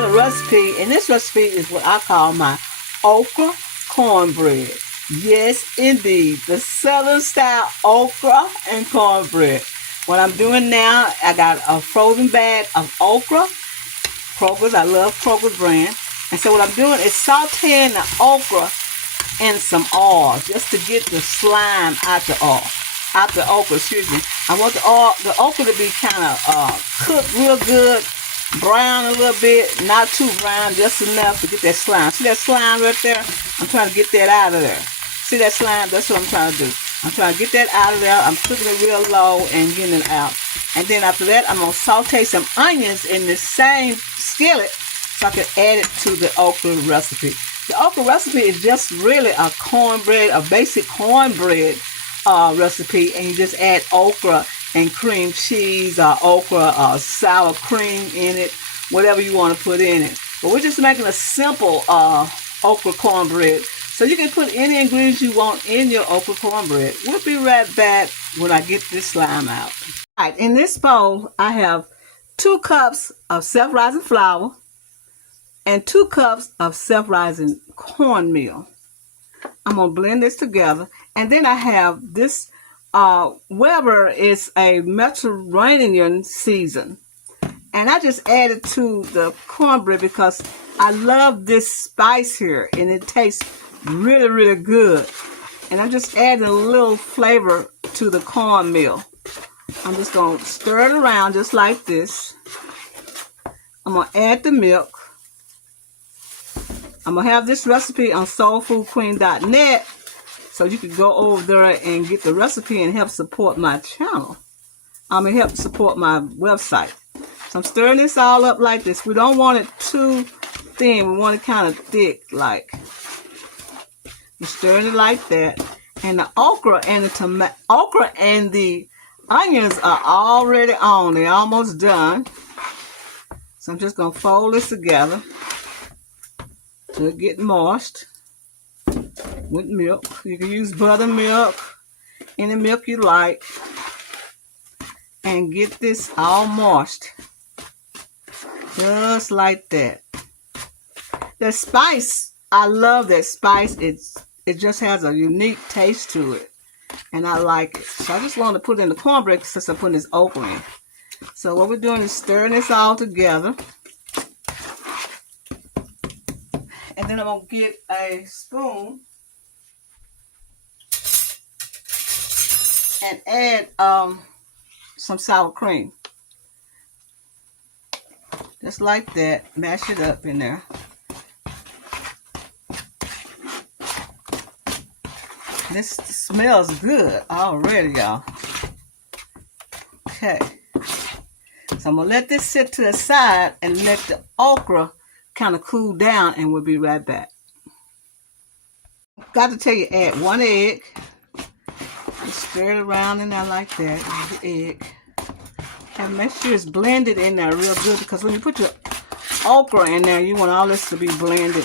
another recipe, and this recipe is what I call my okra cornbread. Yes, indeed, the Southern style okra and cornbread. What I'm doing now, I got a frozen bag of okra. Kroger's, I love Kroger's brand. And so what I'm doing is sauteing the okra in some oil just to get the slime out the oil. Out the okra, excuse me. I want the okra to be kind of cooked real good, brown a little bit, not too brown, just enough to get that slime. See that slime right there? I'm trying to get that out of there. See that slime? That's what I'm trying to do. I'm trying to get that out of there. I'm cooking it real low and getting it out. And then after that, I'm going to saute some onions in the same skillet so I can add it to the okra recipe. The okra recipe is just really a cornbread, a basic cornbread recipe, and you just add okra and cream cheese or okra or sour cream in it, whatever you want to put in it. But we're just making a simple okra cornbread. So you can put any ingredients you want in your okra cornbread. We'll be right back when I get this slime out. All right, in this bowl, I have 2 cups of self-rising flour and 2 cups of self-rising cornmeal. I'm going to blend this together. And then I have this Weber is a Mediterranean season. And I just added to the cornbread because I love this spice here. And it tastes really, really good. And I'm just adding a little flavor to the cornmeal. I'm just going to stir it around just like this. I'm going to add the milk. I'm going to have this recipe on soulfoodqueen.net so you can go over there and get the recipe and help support my channel. Help support my website. So I'm stirring this all up like this. We don't want it too thin. We want it kind of thick like. You're stirring it like that. And the okra and the onions are already on. They're almost done. So I'm just going to fold this together to it get moist with milk. You can use buttermilk, any milk you like, and get this all moist. Just like that. The spice, I love that spice. It just has a unique taste to it. And I like it. So I just want to put it in the cornbread since I'm putting this okra in. So what we're doing is stirring this all together. And then I'm going to get a spoon and add some sour cream. Just like that. Mash it up in there. This smells good already, y'all. Okay. So I'm going to let this sit to the side and let the okra kind of cool down, and we'll be right back. Got to tell you, add 1 egg. Just stir it around in there like that. The egg. And make sure it's blended in there real good, because when you put your okra in there, you want all this to be blended.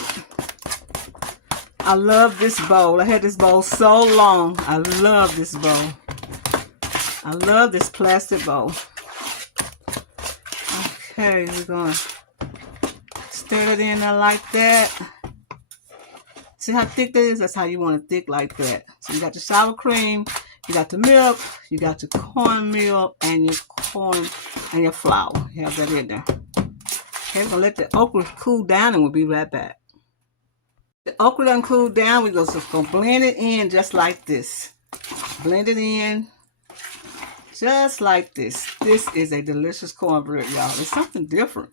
I love this bowl. I had this bowl so long. I love this bowl. I love this plastic bowl. Okay, we're going to stir it in there like that. See how thick that is? That's how you want it thick like that. So you got your sour cream, you got the milk, you got your cornmeal, and your corn and your flour. You have that in there. Okay, we're going to let the okra cool down and we'll be right back. The okra done cooled down. We're just going to blend it in just like this. Blend it in just like this. This is a delicious cornbread, y'all. It's something different.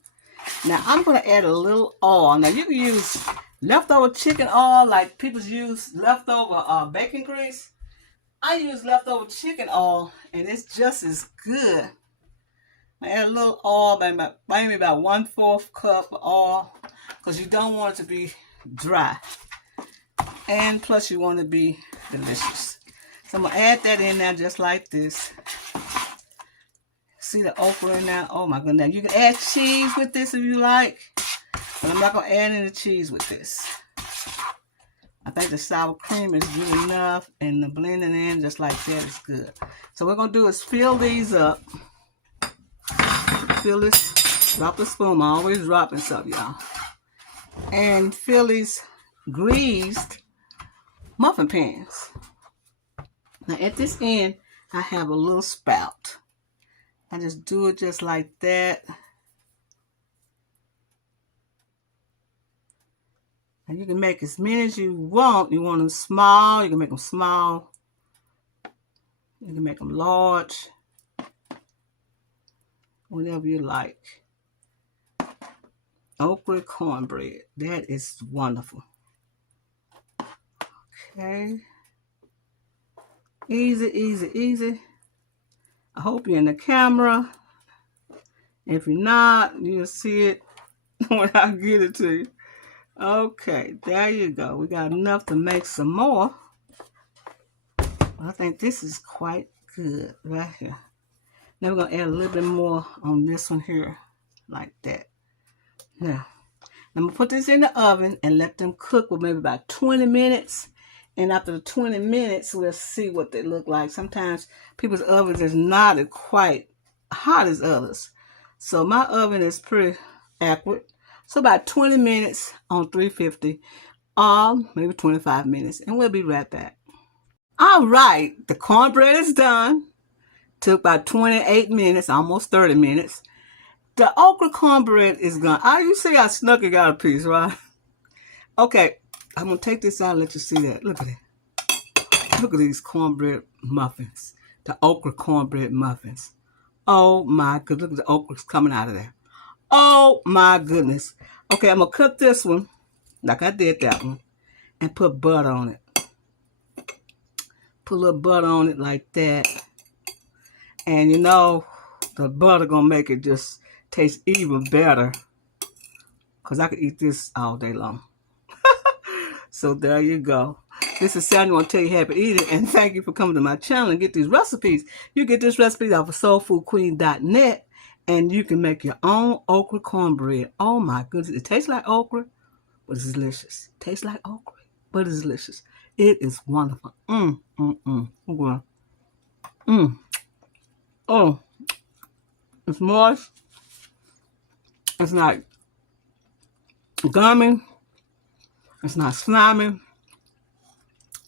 Now, I'm going to add a little oil. Now, you can use leftover chicken oil like people use leftover bacon grease. I use leftover chicken oil, and it's just as good. I add a little oil, maybe about 1/4 cup of oil, because you don't want it to be dry. And plus, you want it to be delicious. So I'm going to add that in there just like this. See the okra in there? Oh my goodness. You can add cheese with this if you like. But I'm not going to add any cheese with this. I think the sour cream is good enough. And the blending in just like that is good. So what we're going to do is fill these up. Fill this Drop a spoon. I'm always dropping something, y'all. And fill these greased muffin pans. Now at this end, I have a little spout. I just do it just like that. And you can make as many as you want. You want them small, you can make them small. You can make them large. Whatever you like. Okra cornbread. That is wonderful. Okay. Easy, easy, easy. I hope you're in the camera. If you're not, you'll see it when I get it to you. Okay, there you go. We got enough to make some more. I think this is quite good right here. Now we're going to add a little bit more on this one here, like that. Now, I'm going to put this in the oven and let them cook for maybe about 20 minutes. And after the 20 minutes, we'll see what they look like. Sometimes people's ovens is not quite hot as others. So my oven is pretty accurate. So about 20 minutes on 350, or maybe 25 minutes. And we'll be right back. All right, the cornbread is done. Took about 28 minutes, almost 30 minutes. The okra cornbread is gone. You see I snuck it out a piece, right? Okay, I'm going to take this out and let you see that. Look at it. Look at these cornbread muffins. The okra cornbread muffins. Oh my goodness, look at the okra's coming out of there. Oh my goodness. Okay, I'm going to cut this one, like I did that one, and put butter on it. Put a little butter on it like that. And you know, the butter going to make it just taste even better. Because I could eat this all day long. So there you go. This is Sandy. I want to tell you happy eating. And thank you for coming to my channel and get these recipes. You get this recipe off of soulfoodqueen.net. And you can make your own okra cornbread. Oh my goodness. It tastes like okra, but it's delicious. Tastes like okra, but it's delicious. It is wonderful. Well, oh, it's moist. It's not gummy. It's not slimy.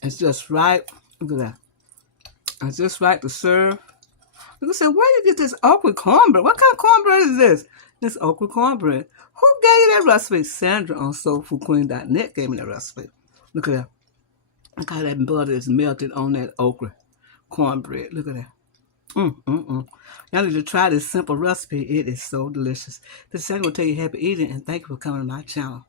It's just right. Look at that. It's just right to serve. You can say, where did you get this okra cornbread? What kind of cornbread is this? This okra cornbread. Who gave you that recipe? Sandra on soulfoodqueen.net gave me that recipe. Look at that. Look how that butter is melted on that okra cornbread. Look at that. Y'all need to try this simple recipe. It is so delicious. This is Sandra will tell you happy eating, and thank you for coming to my channel.